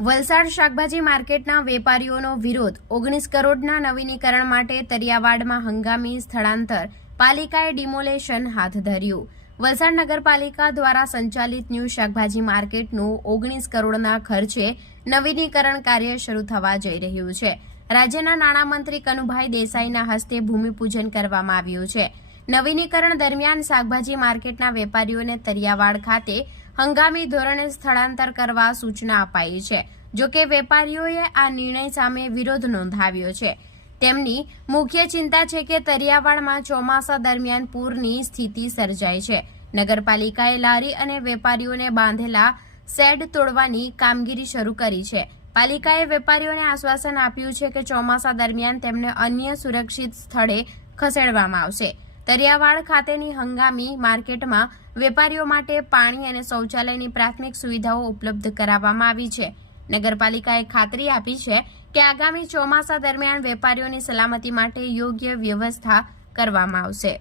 વલસાડ શાકભાજી માર્કેટના વેપારીઓનો વિરોધ. ઓગણીસ કરોડના નવીનીકરણ માટે તરિયાવાડમાં હંગામી સ્થળાંતર. પાલિકાએ ડિમોલેશન હાથ ધર્યું. વલસાડ નગરપાલિકા દ્વારા સંચાલિત ન્યૂ શાકભાજી માર્કેટનું ઓગણીસ કરોડના ખર્ચે નવીનીકરણ કાર્ય શરૂ થવા જઈ રહ્યું છે. રાજ્યના નાણામંત્રી કનુભાઈ દેસાઈના હસ્તે ભૂમિપૂજન કરવામાં આવ્યું છે. નવીનીકરણ દરમિયાન શાકભાજી માર્કેટના વેપારીઓને તરિયાવાડ ખાતે હંગામી ધોરણે સ્થળાંતર કરવા સૂચના અપાઈ છે, જો કે વેપારીઓએ આ નિર્ણય સામે વિરોધ નોંધાવ્યો છે. તેમની મુખ્ય ચિંતા છે કે તરિયાવાડમાં ચોમાસા દરમિયાન પૂરની સ્થિતિ સર્જાય છે. નગરપાલિકાએ લારી અને વેપારીઓને બાંધેલા શેડ તોડવાની કામગીરી શરૂ કરી છે. પાલિકાએ વેપારીઓને આશ્વાસન આપ્યું છે કે ચોમાસા દરમિયાન તેમને અન્ય સુરક્ષિત સ્થળે ખસેડવામાં આવશે. તરિયાવાડ ખાતેની હંગામી માર્કેટમાં વેપારીઓ માટે પાણી અને શૌચાલયની પ્રાથમિક સુવિધાઓ ઉપલબ્ધ કરાવવામાં આવી છે. નગરપાલિકાએ ખાતરી આપી છે કે આગામી ચોમાસા દરમિયાન વેપારીઓની સલામતી માટે યોગ્ય વ્યવસ્થા કરવામાં આવશે.